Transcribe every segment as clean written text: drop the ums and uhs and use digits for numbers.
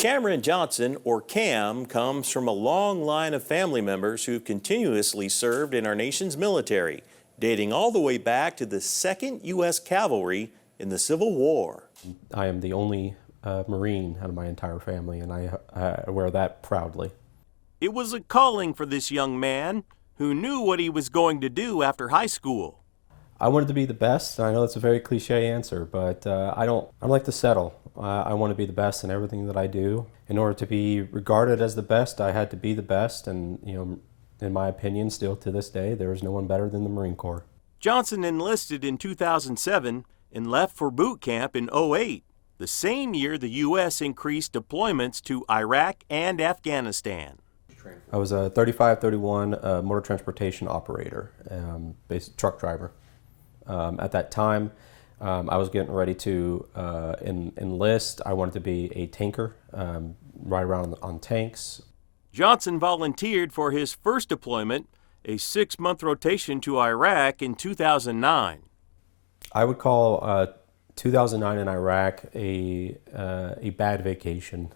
Cameron Johnson, or Cam, comes from a long line of family members who've continuously served in our nation's military, dating all the way back to the 2nd U.S. Cavalry in the Civil War. I am the only Marine out of my entire family, and I wear that proudly. It was a calling for this young man who knew what he was going to do after high school. I wanted to be the best. I know it's a very cliche answer, but I don't like to settle. I want to be the best in everything that I do. In order to be regarded as the best, I had to be the best, and in my opinion, still to this day, there is no one better than the Marine Corps. Johnson enlisted in 2007 and left for boot camp in 2008, the same year the U.S. increased deployments to Iraq and Afghanistan. I was a 3531 motor transportation operator, based truck driver. At that time, I was getting ready to enlist. I wanted to be a tanker, ride around on tanks. Johnson volunteered for his first deployment, a 6-month rotation to Iraq in 2009. I would call 2009 in Iraq a bad vacation.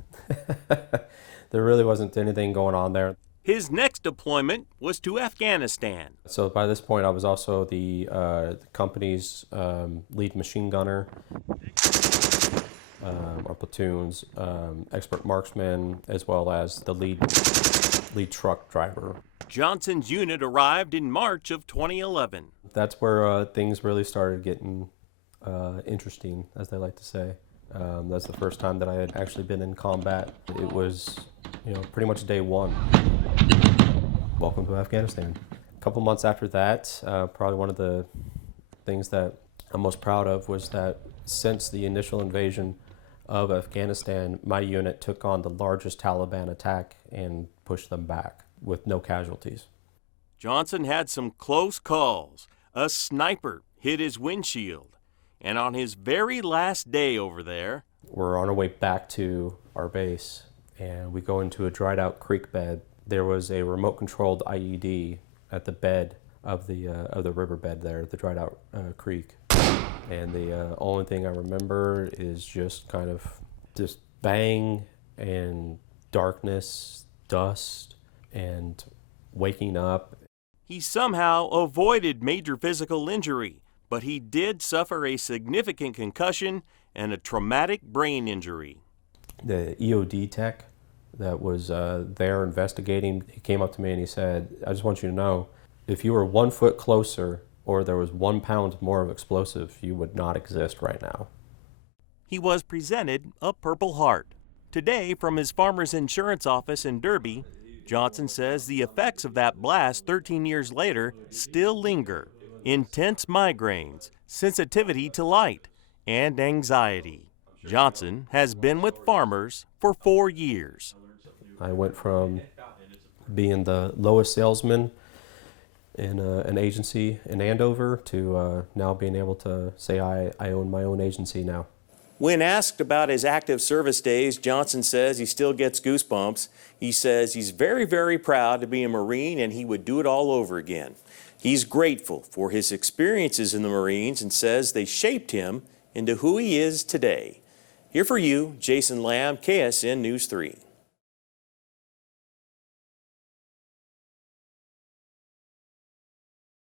There really wasn't anything going on there. His next deployment was to Afghanistan. So by this point, I was also the company's lead machine gunner, our platoon's expert marksman, as well as the lead truck driver. Johnson's unit arrived in March of 2011. That's where things really started getting interesting, as they like to say. That's the first time that I had actually been in combat. It was, pretty much day one. Welcome to Afghanistan. A couple months after that, probably one of the things that I'm most proud of was that since the initial invasion of Afghanistan, my unit took on the largest Taliban attack and pushed them back with no casualties. Johnson had some close calls. A sniper hit his windshield. And on his very last day over there, we're on our way back to our base, and we go into a dried out creek bed. There was a remote controlled IED at the bed of the riverbed there, the dried out creek. And the only thing I remember is just kind of just bang and darkness, dust, and waking up. He somehow avoided major physical injury, but he did suffer a significant concussion and a traumatic brain injury. The EOD tech that was there investigating, he came up to me and he said, I just want you to know, if you were 1 foot closer or there was 1 pound more of explosive, you would not exist right now. He was presented a Purple Heart. Today, from his farmer's insurance office in Derby, Johnson says the effects of that blast 13 years later still linger. Intense migraines, sensitivity to light, and anxiety. Johnson has been with farmers for 4 years. I went from being the lowest salesman in an agency in Andover to now being able to say I own my own agency now. When asked about his active service days, Johnson says he still gets goosebumps. He says he's very, very proud to be a Marine and he would do it all over again. He's grateful for his experiences in the Marines and says they shaped him into who he is today. Here for you, Jason Lamb, KSN News 3.